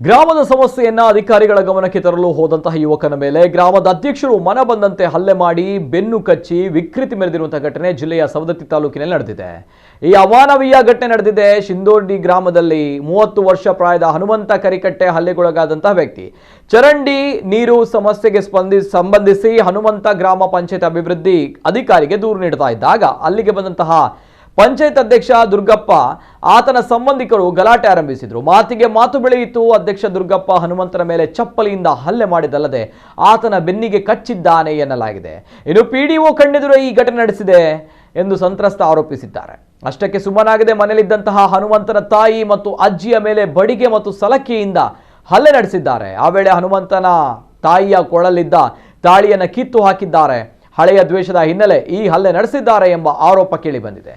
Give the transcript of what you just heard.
ಗ್ರಾಮದ ಸಮಸ್ಯೆಯನ್ನ ಅಧಿಕಾರಿಗಳ ಗಮನಕ್ಕೆ ತರಲು ಹೋದಂತಹ ಯುವಕನ ಮೇಲೆ ಗ್ರಾಮದ ಅಧ್ಯಕ್ಷರು ಮನ ಬಂದಂತೆ ಹಲ್ಲೆ ಮಾಡಿ ಬೆನ್ನು ಕಚ್ಚಿ ವಿಕೃತಿ ಮೆರೆದಿರುವಂತಹ ಘಟನೆ ಜಿಲ್ಲೆಯ ಸವದತ್ತಿ ತಾಲೂಕಿನಲ್ಲಿ ನಡೆದಿದೆ. ಈ ಅಮಾನವೀಯ ಘಟನೆ ನಡೆದಿದೆ ಶಿಂದೋಡಿ ಗ್ರಾಮದಲ್ಲಿ. 30 ವರ್ಷ ಪ್ರಾಯದ ಹನುಮಂತ ಕರಿಕಟ್ಟೆ ಹಲ್ಲೆಗೊಳಗಾದಂತಹ ವ್ಯಕ್ತಿ ಚರಂಡಿ ನೀರು ಸಮಸ್ಯೆಗೆ ಸಂಬಂಧಿಸಿ ಹನುಮಂತ ಗ್ರಾಮ ಪಂಚಾಯತ್ ಅಭಿವೃದ್ಧಿ ಅಧಿಕಾರಿಗೆ ದೂರು ನೀಡುತ್ತಾ ಇದ್ದಾಗ ಅಲ್ಲಿಗೆ ಬಂದಂತಹ ಪಂಚಾಯತ್ ಅಧ್ಯಕ್ಷ ದುರ್ಗಪ್ಪ ಆತನ ಸಂಬಂಧಿಕರು ಗಲಾಟೆ ಆರಂಭಿಸಿದರು. ಮಾತಿಗೆ ಮಾತು ಬೆಳೆಯಿತು. ಅಧ್ಯಕ್ಷ ದುರ್ಗಪ್ಪ ಹನುಮಂತನ ಮೇಲೆ ಚಪ್ಪಲಿಯಿಂದ ಹಲ್ಲೆ ಮಾಡಿದಲ್ಲದೆ ಆತನ ಬೆನ್ನಿಗೆ ಕಚ್ಚಿದ್ದಾನೆ ಎನ್ನಲಾಗಿದೆ. ಇನ್ನು ಪಿಡಿಒ ಕಣ್ಣೆದುರು ಈ ಘಟನೆ ನಡೆಸಿದೆ ಎಂದು ಸಂತ್ರಸ್ತ ಆರೋಪಿಸಿದ್ದಾರೆ. ಅಷ್ಟಕ್ಕೆ ಸುಮ್ಮನಾಗದೆ ಮನೆಯಲ್ಲಿದ್ದಂತಹ ಹನುಮಂತನ ತಾಯಿ ಮತ್ತು ಅಜ್ಜಿಯ ಮೇಲೆ ಬಡಿಗೆ ಮತ್ತು ಸಲಕೆಯಿಂದ ಹಲ್ಲೆ ನಡೆಸಿದ್ದಾರೆ. ಆ ವೇಳೆ ಹನುಮಂತನ ತಾಯಿಯ ಕೊಳಲಿದ್ದ ತಾಳಿಯನ್ನು ಕಿತ್ತು ಹಾಕಿದ್ದಾರೆ. ಹಳೆಯ ದ್ವೇಷದ ಹಿನ್ನೆಲೆ ಈ ಹಲ್ಲೆ ನಡೆಸಿದ್ದಾರೆ ಎಂಬ ಆರೋಪ ಕೇಳಿ ಬಂದಿದೆ.